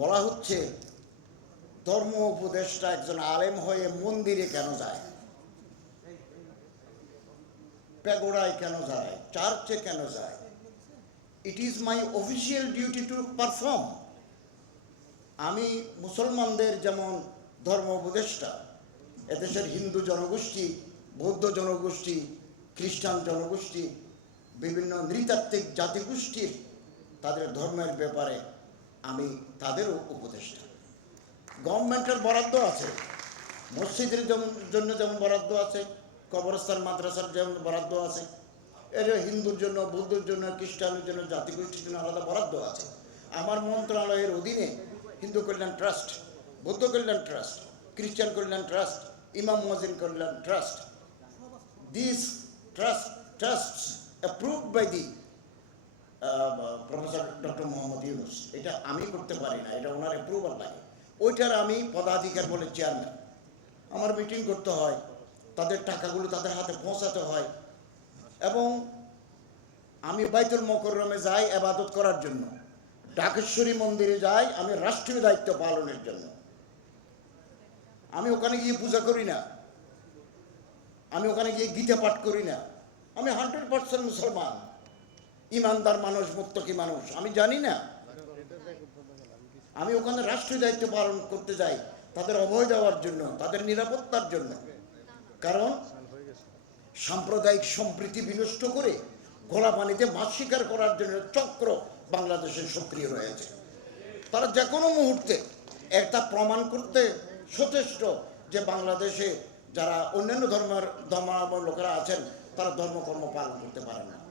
বলা হচ্ছে, ধর্ম উপদেষ্টা একজন আলেম হয়ে মন্দিরে কেন যায়? প্যাগোড়ায় কেন যায়? চার্চে কেন যায়? It is my official duty to perform আমি মুসলমানদের যেমন ধর্ম উপদেষ্টা, এদেশের হিন্দু জনগোষ্ঠী, বৌদ্ধ জনগোষ্ঠী, খ্রিস্টান জনগোষ্ঠী, বিভিন্ন নৃতাত্ত্বিক জাতিগোষ্ঠীর তাদের ধর্মের ব্যাপারে আমি তাদেরও উপদেষ্টা। গভর্নমেন্টের বরাদ্দ আছে। মসজিদের যেমন, জন্য যেমন বরাদ্দ আছে, কবরস্থান, মাদ্রাসার যেমন বরাদ্দ আছে এর হিন্দুর জন্য, বৌদ্ধর জন্য খ্রিস্টানের জন্য জাতিগোষ্ঠীর জন্য আলাদা বরাদ্দ আছে। আমার মন্ত্রণালয়ের অধীনে হিন্দু কল্যাণ ট্রাস্ট, বৌদ্ধ কল্যাণ ট্রাস্ট, খ্রিস্টান কল্যাণ ট্রাস্ট, ইমাম মজিন কল্যাণ trust this trust trust approved by the professor doctor Muhammad Yunus, এটা আমি করতে পারি না, এটা ওনার অ্যাপ্রুভাল লাগে। ওইটার আমি পদাধিকার বলে চেয়ারম্যান আমার মিটিং করতে হয়, তাদের টাকাগুলো তাদের হাতে পৌঁছাতে হয়। এবং আমি বাইতুল মকরমে যাই আবাদত করার জন্য। ডাকেশ্বরী মন্দিরে যাই, আমি রাষ্ট্রীয় দায়িত্ব পালনের জন্য। আমি ওখানে গিয়ে পূজা করি না। আমি ওখানে গিয়ে গীতা পাঠ করি না। আমি হান্ড্রেড পার্সেন্ট মুসলমান। ইমানদার মানুষ, মুত্তকি মানুষ। আমি জানি না। আমি ওখানে রাষ্ট্রীয় দায়িত্ব পালন করতে যাই, তাদের অভয় দেওয়ার জন্য, তাদের নিরাপত্তার জন্য। কারণ সাম্প্রদায়িক সম্প্রীতি বিনষ্ট করে ঘোলা পানিতে মাছ শিকার করার জন্য চক্র বাংলাদেশে সক্রিয় রয়েছে। তারা যে কোনো মুহূর্তে একটা প্রমাণ করতে সচেষ্ট যে বাংলাদেশে যারা অন্যান্য ধর্মের ধর্মাবলম্বী লোকেরা আছেন, তারা ধর্মকর্ম পালন করতে পারে না।